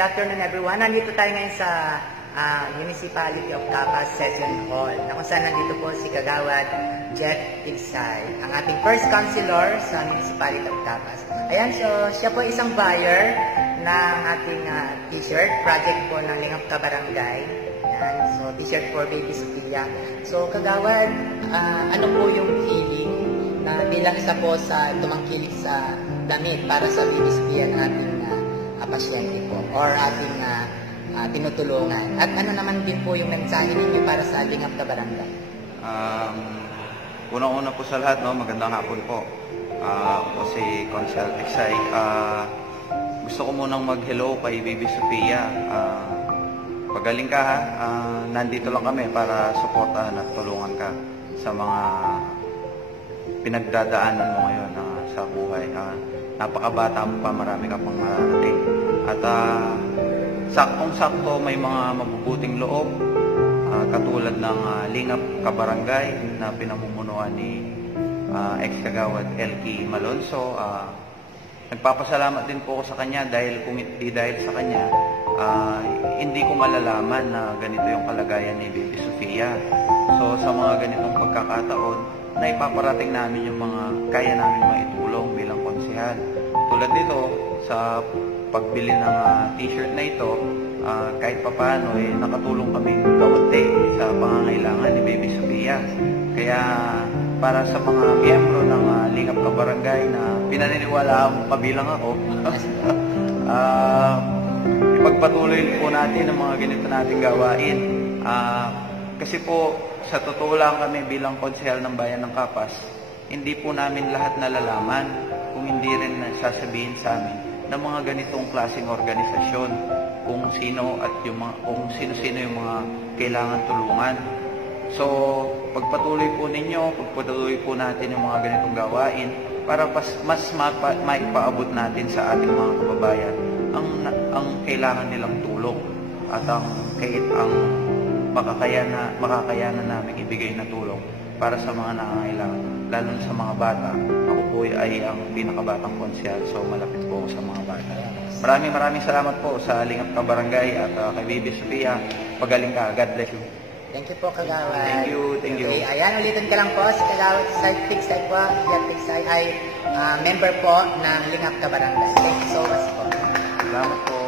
Good afternoon everyone. Nandito tayo ngayon sa Municipality of Capas Session Hall na kung saan nandito po si Kagawad Jeff Tigsay, ang ating first councilor sa Municipality of Capas. Ayan, so siya po isang buyer ng ating t-shirt, project po ng Lingap Kabarangay. Ayan, so t-shirt for Baby Sophia. So Kagawad, ano po yung feeling na bilang isa po sa tumangkilik sa damit para sa Baby Sophia ng ating pasyente po or ating tinutulungan? At ano naman din po yung mensahe ninyo para sa Lingap Kabarangay? Unang-una po sa lahat, magandang hapon po. Ako si Consul Tigsay. Gusto ko munang mag-hello kay Baby Sophia. Pagaling ka ha, nandito lang kami para suportahan at tulungan ka sa mga pinagdadaanan mo ngayon sa buhay. Napakabata mo pa, marami ka pang mararating. At saktong-sakto may mga mabubuting loob katulad ng Lingap Kabarangay na pinamumunuan ni ex-kagawad Elkie Malonzo. Nagpapasalamat din po ako sa kanya dahil kung hindi dahil sa kanya, hindi ko malalaman na ganito yung kalagayan ni Baby Sophia. So sa mga ganitong pagkakataon, na ipaparating namin yung mga kaya namin maitulong bilang konsehal. Tulad nito, sa pagbili ng t-shirt na ito, kahit papaano nakatulong kami kaunti sa pangangailangan ni Baby Sophia. Kaya para sa mga miyembro ng Lingap Kabarangay na pinaniniwala akong kabilang ako, ipagpatuloy po natin ang mga ganito nating gawain. Kasi po, sa totoo lang kami bilang konsehal ng Bayan ng Capas, hindi po namin lahat nalalaman kung hindi rin sasabihin sa amin ng mga ganitong klaseng organisasyon kung sino at kung sino-sino yung mga kailangan tulungan. So, pagpatuloy po po natin yung mga ganitong gawain para mas maipaabot natin sa ating mga kababayan ang kailangan nilang tulong at ang makakayanan namin ibigay na tulong para sa mga nangangailangan, lalo na sa mga bata. Ako po ay ang pinakabatang konsehal, so malapit po sa mga bata. Maraming salamat po sa Lingap Kabarangay at kay Baby Sophia. Pagaling ka. God bless you. Thank you po, Kagawad. Thank you. Okay, ayan, ulitin ka lang po. Si Kagawad Tigsay po, Jeff Tigsay ay member po ng Lingap Kabarangay. Thank you so much po. Salamat po.